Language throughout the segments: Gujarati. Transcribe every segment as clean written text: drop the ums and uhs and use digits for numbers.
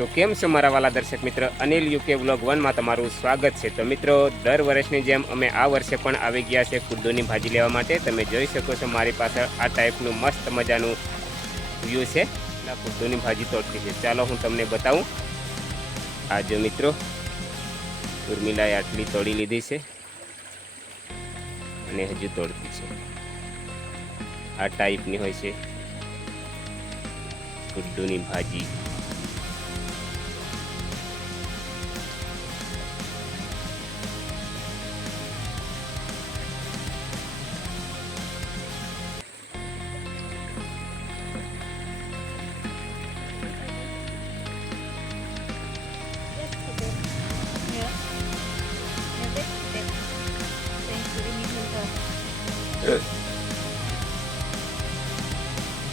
તો કેમ છો મારા વાલા દર્શક મિત્ર, અનિલ યુકે વ્લોગ 1 માં તમારું સ્વાગત છે। તો મિત્રો, દર વર્ષની જેમ અમે આ વર્ષે પણ આવી ગયા છે કુડ્ડુની ભાજી લેવા માટે। તમે જોઈ શકો છો મારી પાસે આ ટાઈપનું મસ્ત મજાનું વ્યૂ છે। આ કુડ્ડુની ભાજી તોડતી છે, ચાલો હું તમને બતાવું। આ જો મિત્રો, ઉર્મિલાએ આટલી તોડી લીધી છે અને હજુ તોડતી છે। આ ટાઈપની હોય છે કુડ્ડુની ભાજી।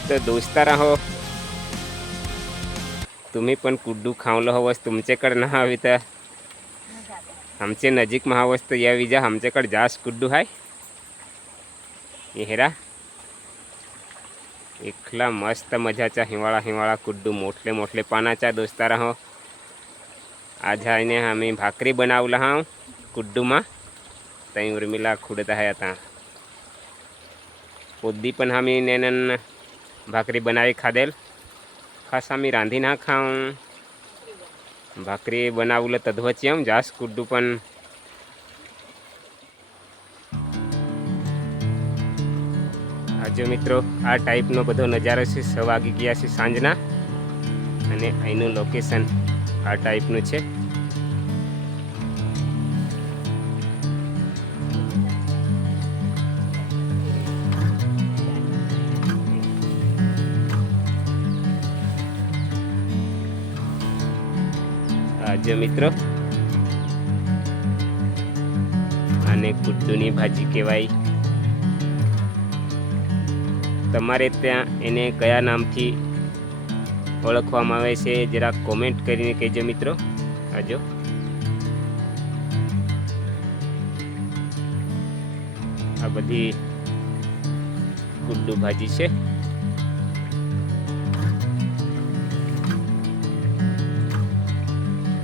तो दोस्तारा हो, तुम्ही पण कुड्डू खावलं हवंस, तुमच्याकडे ना हवी तर आमचे नजीकમાં हवंस तर या विजा आमच्याकडे जास्त कुड्डू आहे। हे हेरा एकला मस्त मजाचा हिवाळा हिवाळा कुड्डू, मोठले मोठले पानाचा दोस्तारा हो। आज आईने आम्ही भाकरी बनावला हा कुड्डूमा, तई उर्मिला खुडत आहे आता। पोद्दी पण आम्ही नेनन भाकरी बनावी खादेल, खास आम्ही रांधी ना खाऊं, भाकरी बनावलं तद्वची हम जास्त कुड्डू पण। આજે મિત્રો આ ટાઈપનો બધો નજારો છે। 6 વાગી ગયા છે સાંજના અને અહીંનું લોકેશન આ ટાઈપનું છે। આજે મિત્રો આને કુડ્ડુની ભાજી કહેવાય। તમારે ત્યાં એને કયા નામથી ઓળખવામાં આવે છે જરા કોમેન્ટ કરીને કહેજો મિત્રો। આજો આ બધી કુડ્ડુ ભાજી છે।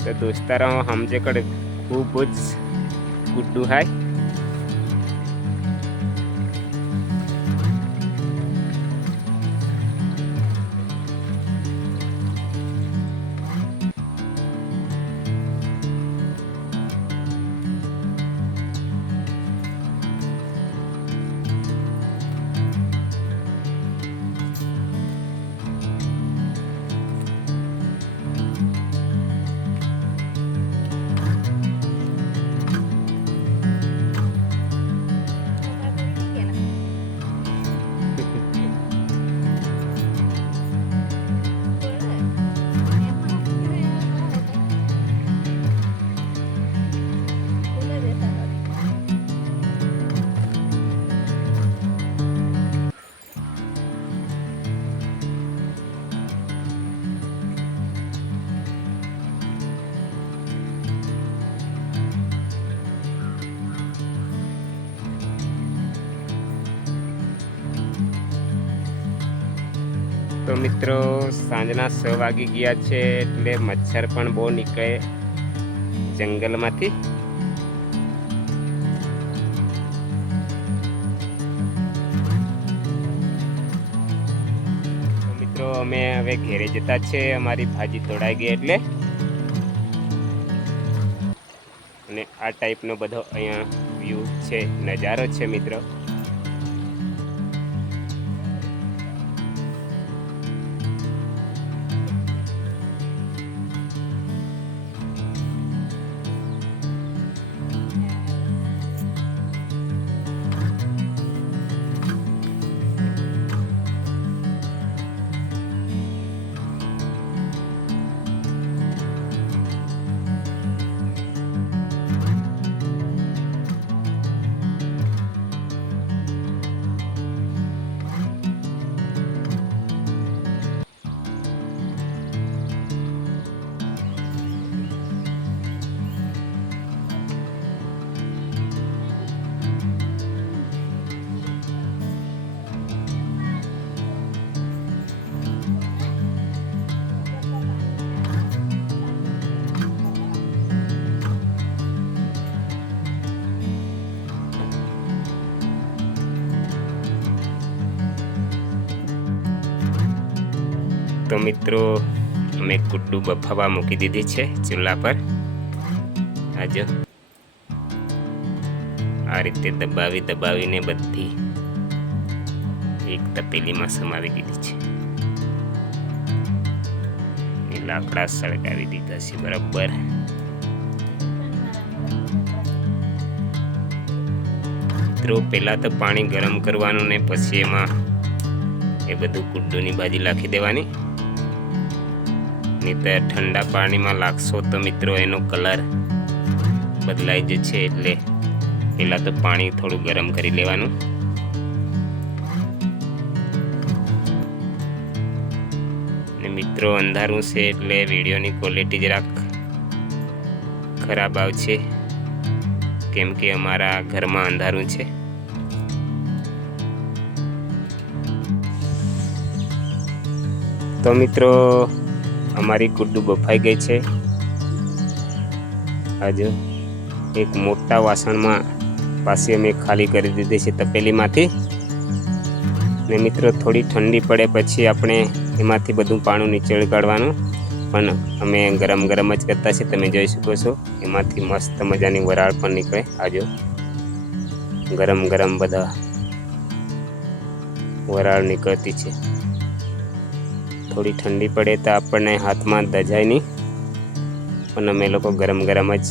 તો દોસ્તારો, આમच्याकडे ખૂબ જ કુડ્ડુ હાય। તો મિત્રો, સાંજના 6 વાગી ગયા છે એટલે મચ્છર પણ બહુ નીકળે જંગલમાંથી। તો મિત્રો, અમે હવે ઘેરે જતા છે, અમારી ભાજી તોડાઈ ગઈ એટલે। અને આ ટાઈપનો બધો અહીંયા વ્યૂ છે, નજારો છે મિત્રો। તો મિત્રો અમે કુડ્ડું બફાવા મૂકી દીધી છે ચૂલા પર. આજો આ રીતે દબાવીને બધી એક તપેલીમાં સમાવી દીધી છે. લાકડા સળગાવી દીધા છે બરાબર. મિત્રો પહેલાં તો પાણી ગરમ કરવાનું ને પછી એમાં એ બધું કુડ્ડુની ભાજી નાખી દેવાની. નહીં તો ઠંડા પાણીમાં નાખશો તો મિત્રો એનો કલર બદલાઈ જશે. એટલે પહેલાં તો પાણી થોડું ગરમ કરી લેવાનું. ને મિત્રો અંધારું છે એટલે વિડીયોની ક્વોલિટી જરાક ખરાબ આવશે, કેમ કે અમારા ઘરમાં અંધારું છે. તો મિત્રો અમારી કુડ્ડું બફાઈ ગઈ છે. આજો એક મોટા વાસણમાં પાછી અમે ખાલી કરી દીધી છે તપેલીમાંથી. ને મિત્રો થોડી ઠંડી પડે પછી આપણે એમાંથી બધું પાણી નીચોડી કાઢવાનું. પણ અમે ગરમ ગરમ જ કરતા છે, તમે જોઈ શકો છો. એમાંથી મસ્ત મજાની વરાળ પણ નીકળે. આજો ગરમ ગરમ બધા વરાળ નીકળતી છે. થોડી ઠંડી પડે તો આપણને હાથમાં દજાય નહીં, પણ અમે લોકો ગરમ ગરમ જ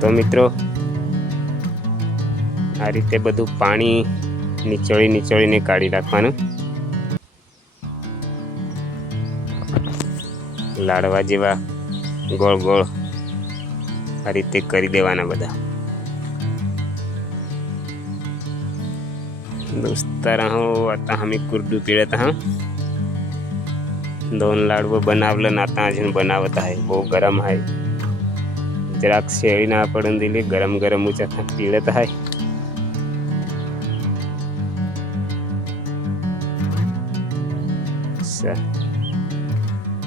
તો મિત્રો આ રીતે બધું પાણી નીચોડીને કાઢી રાખવાનું. લાડવા જેવા ગોળ ગોળ આ રીતે કરી દેવાના બધા. दोस्तारा हो आता हमें कुर्डू पीड़ता हाँ दोन लाडू बनावलं आता अजून बनावत आहे. वो गरम आहे, जराक शेळी ना पडून दिली. गरम गरम उचा पीड़त आहे.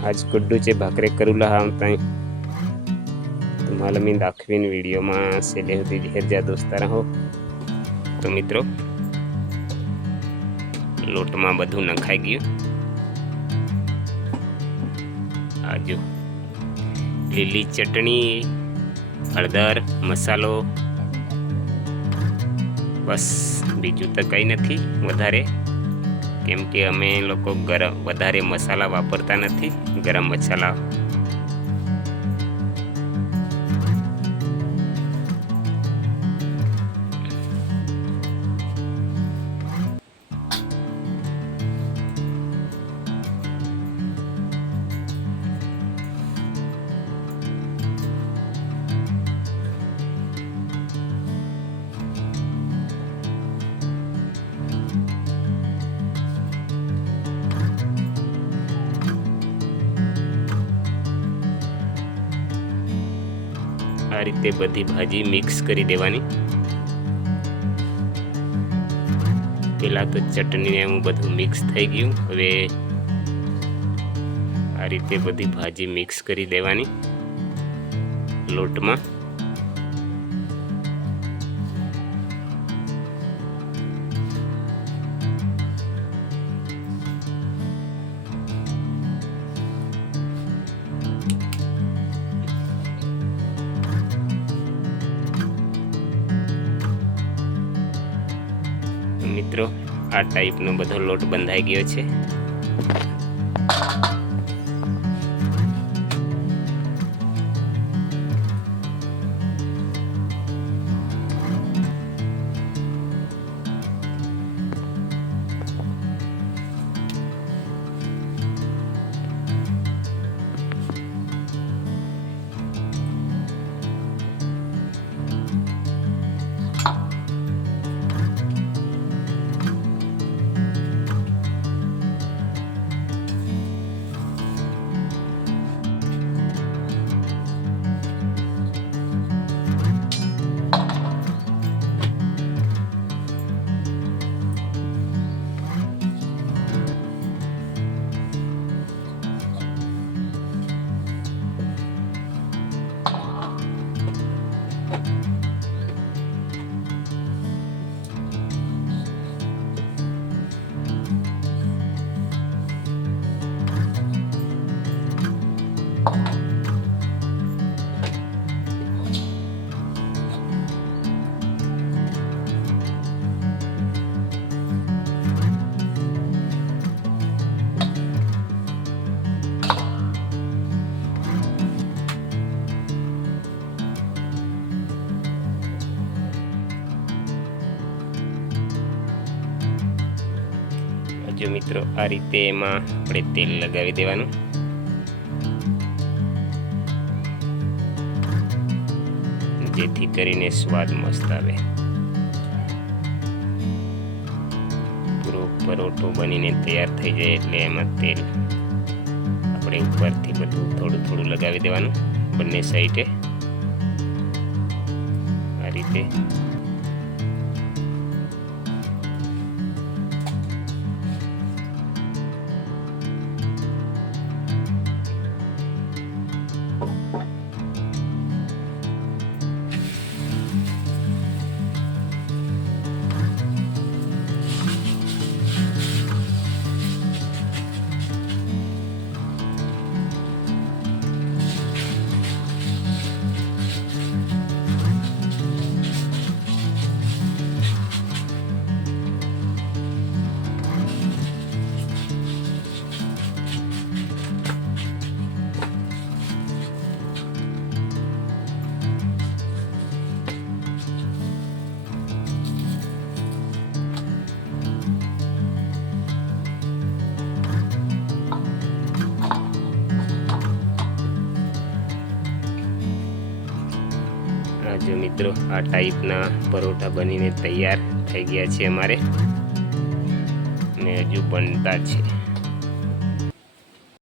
आज कुड्डूचे भाकरे करूला हा तुम्हाला मी दाखवीन व्हिडिओમાં सेले होती हेरजा दोस्तारा हो. તો મિત્રો લોટમાં બધું નખાઈ ગયું. આજો લીલી ચટણી, હળદર, મસાલો, બસ બીજું તો કંઈ નથી વધારે, કેમ કે અમે લોકો વધારે મસાલા વાપરતા નથી. ગરમ મસાલા આ રીતે બધી ભાજી મિક્સ કરી દેવાની. પેલા તો ચટણી ને એવું બધું મિક્સ થઈ ગયું. હવે આ રીતે બધી ભાજી મિક્સ કરી દેવાની લોટમાં. મિત્રો આ ટાઈપનો બધો લોટ બંધાઈ ગયો છે. જો મિત્રો આ રીતે એમાં આપણે તેલ લગાવી દેવાનું. જેથી કરીને સ્વાદ મસ્ત આવે. પૂરો પરોઠો બનીને તૈયાર થઈ જાય એટલે એમાં તેલ આપણે ઉપરથી બધું થોડું થોડું લગાવી દેવાનું બંને સાઈડે આ રીતે. જો મિત્રો આ ટાઈપના પરોઠા બનીને તૈયાર થઈ ગયા છે અમારે, અને હજુ બનતા છે.